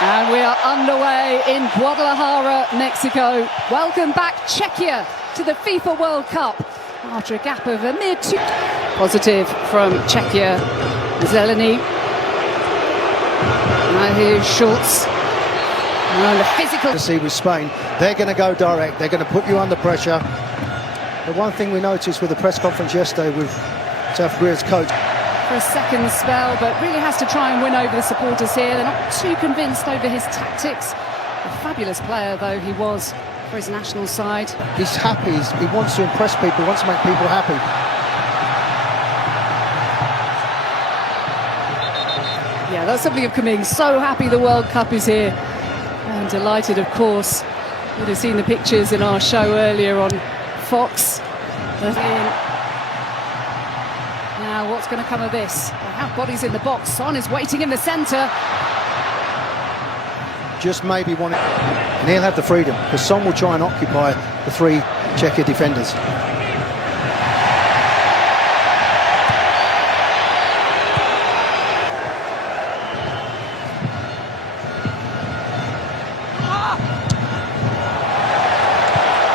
And we are underway in Guadalajara, Mexico. Welcome back, Czechia, to the FIFA World Cup after a gap of a mere 2. Positive from Czechia, Zeleny. Now here's Schultz. And the physical. To see with Spain, they're going to go direct. They're going to put you under pressure. The one thing we noticed with the press conference yesterday with South Korea's coach. For a second spell, but really has to try and win over the supporters here. They're not too convinced over his tactics. A fabulous player, though, he was for his national side. He's happy. He wants to impress people. He wants to make people happy. Yeah, that's something of coming. So happy the World Cup is here. And delighted, of course. You would have seen the pictures in our show earlier on Fox. Now, what's going to come of this? They have bodies in the box. Son is waiting in the centre. Just maybe one, and he'll have the freedom because Son will try and occupy the 3 Czechia defenders.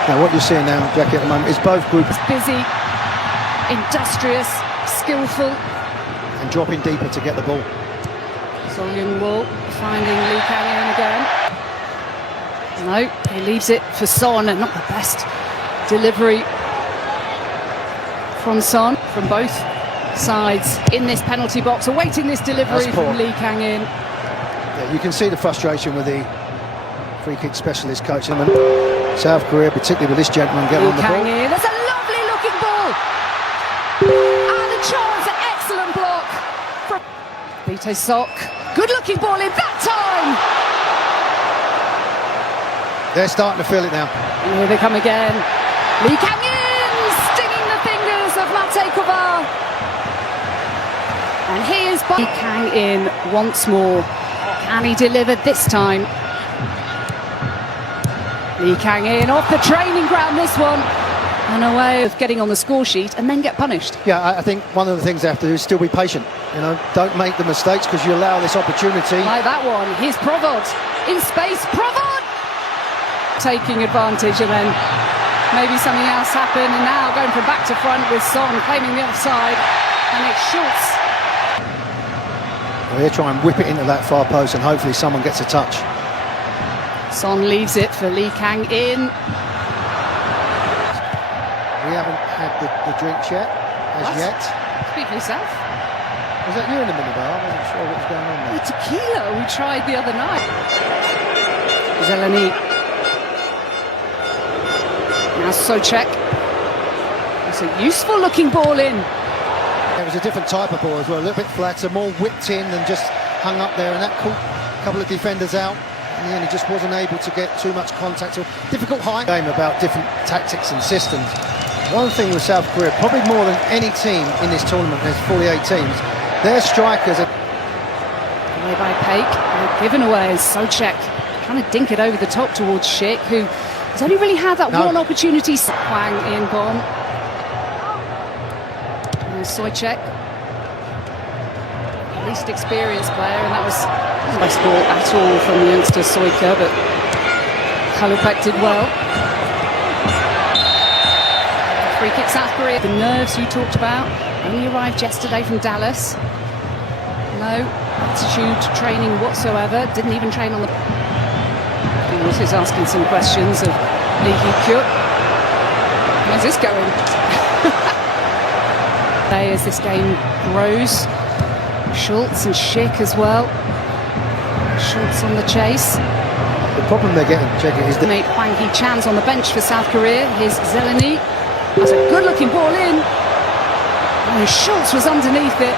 Now, what you're seeing now, Jackie, at the moment, is both groups Busy, industrious, skillful, and dropping deeper to get the ball. Song Young-woo finding Lee Kang-in again. No, he leaves it for Son, and not the best delivery from Son from both sides in this penalty box, awaiting this delivery from Lee Kang-in. Yeah, you can see the frustration with the free kick specialist coach. South Korea, particularly with this gentleman getting on the ball. There's a lovely looking ball. And a chance, an excellent block from Vito Sok. Good looking ball in that time. They're starting to feel it now. And here they come again. Lee Kang-in stinging the fingers of Mate Kovar. And here's Lee Kang-in once more. Can he deliver this time? Lee Kang-in off the training ground, this one. And a way of getting on the score sheet and then get punished. Yeah, I think one of the things they have to do is still be patient. You know, don't make the mistakes because you allow this opportunity. Like that one. Here's Provod in space. Provod taking advantage, and then maybe something else happened. And now going from back to front with Son claiming the offside. And it's Schultz. Well, he'll try and whip it into that far post and hopefully someone gets a touch. Son leaves it for Lee Kang-in. We haven't had the drinks yet, yet. Speak for yourself. Was that you in the minibar? I wasn't sure what was going on there. The tequila we tried the other night. Zeleny. Now Souček. It's a useful looking ball in. It was a different type of ball as well, a little bit flatter, more whipped in than just hung up there, and that caught a couple of defenders out. In the end, he just wasn't able to get too much contact. So difficult high game about different tactics and systems. One thing with South Korea, probably more than any team in this tournament, there's 48 teams, their strikers are... Away by Paik, given away as Souček, trying to dink it over the top towards Schick, who has only really had that one opportunity. Hwang In-bom. And Souček, least experienced player, and that was not the best ball at all from the youngster Soika, but Kalupek did well. Free kick South Korea. The nerves you talked about only arrived yesterday from Dallas. No altitude training whatsoever, didn't even train on the... He also is asking some questions of Lee Hee-kyuk. Where's this going? As this game grows, Schultz and Schick as well. Schultz on the chase. The problem they're getting, Czechia, is mate Hwang Hee-chan's on the bench for South Korea. Here's Zeleny. That's a good-looking ball in. And Schultz was underneath it.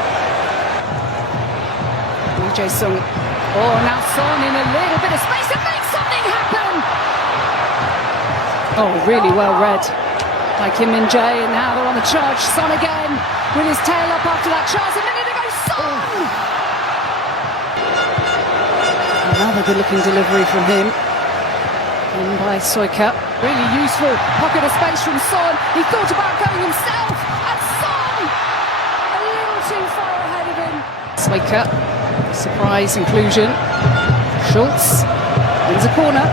Lee Jae-sung. Oh, now Son in a little bit of space to make something happen. Oh, really well read by Kim Min-jae, and now they're on the charge. Son again with his tail up after that charge. A minute ago, Son! Another good-looking delivery from him. In by Soika. Really useful pocket of space from Son. He thought about going himself, and Son a little too far ahead of him. Soika, surprise inclusion. Schultz wins a corner.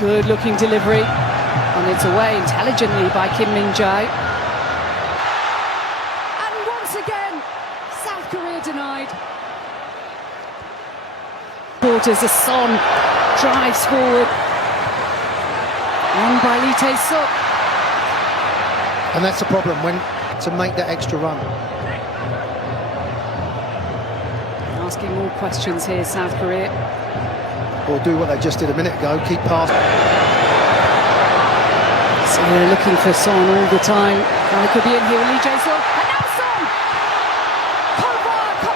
Good looking delivery. On its away intelligently by Kim Min-jae. And once again, South Korea denied. Quarters as Son drives forward. On by Lee Tae-suk. And that's the problem, when to make that extra run. Asking more questions here, South Korea. Or do what they just did a minute ago, keep passing. So they're looking for Son all the time. Now they could be in here with Lee Jae-suk. And now Son!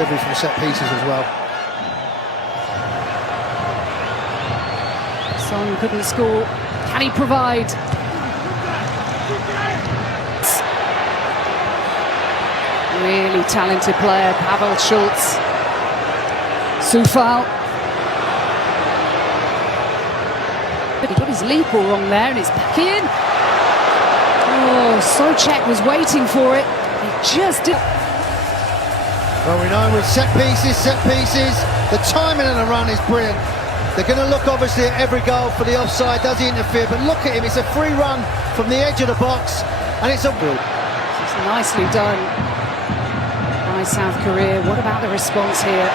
Every from set pieces as well. Son couldn't score. Can he provide? Really talented player, Pavel Schultz. Sufal. But he got his leap all wrong there and it's back in. Oh, Souček was waiting for it. He just did. Well, we know with set pieces, the timing of the run is brilliant. They're going to look obviously at every goal for the offside. Does he interfere? But look at him, it's a free run from the edge of the box, and it's a goal. It's nicely done by South Korea. What about the response here?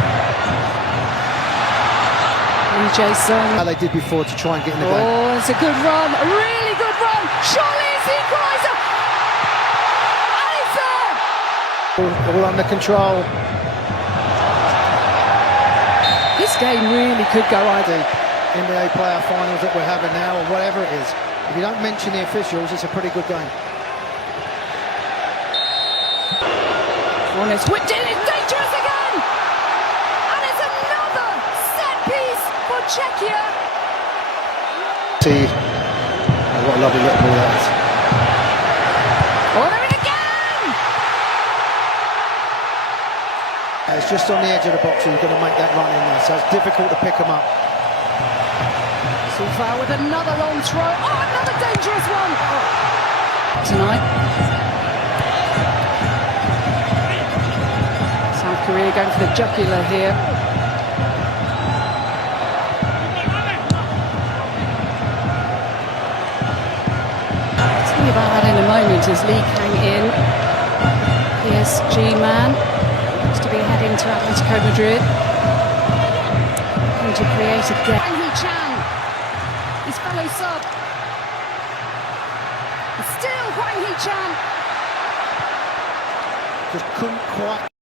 Lee Jae-suk. How they did before to try and get in the game. Oh, it's a good run, a really good run. Surely it's the equaliser. And it's there. All under control. This game really could go either. The NBA player finals that we're having now, or whatever it is. If you don't mention the officials, it's a pretty good game. Oh, it's whipped in, it's dangerous again. And it's another set piece for Czechia. See, oh, what a lovely little ball that is. Oh, they're in again! It's just on the edge of the box, so you've got to make that run in there, so it's difficult to pick them up. Sufal with another long throw. Oh, another dangerous one! Tonight. South Korea going for the jugular here. I'll tell you about that in a moment as Lee Kang-in, PSG man, looks to be heading to Atletico Madrid. Going to create a gap. Hwang Hee-chan, his fellow sub. Still Hwang Hee-chan. Just couldn't quite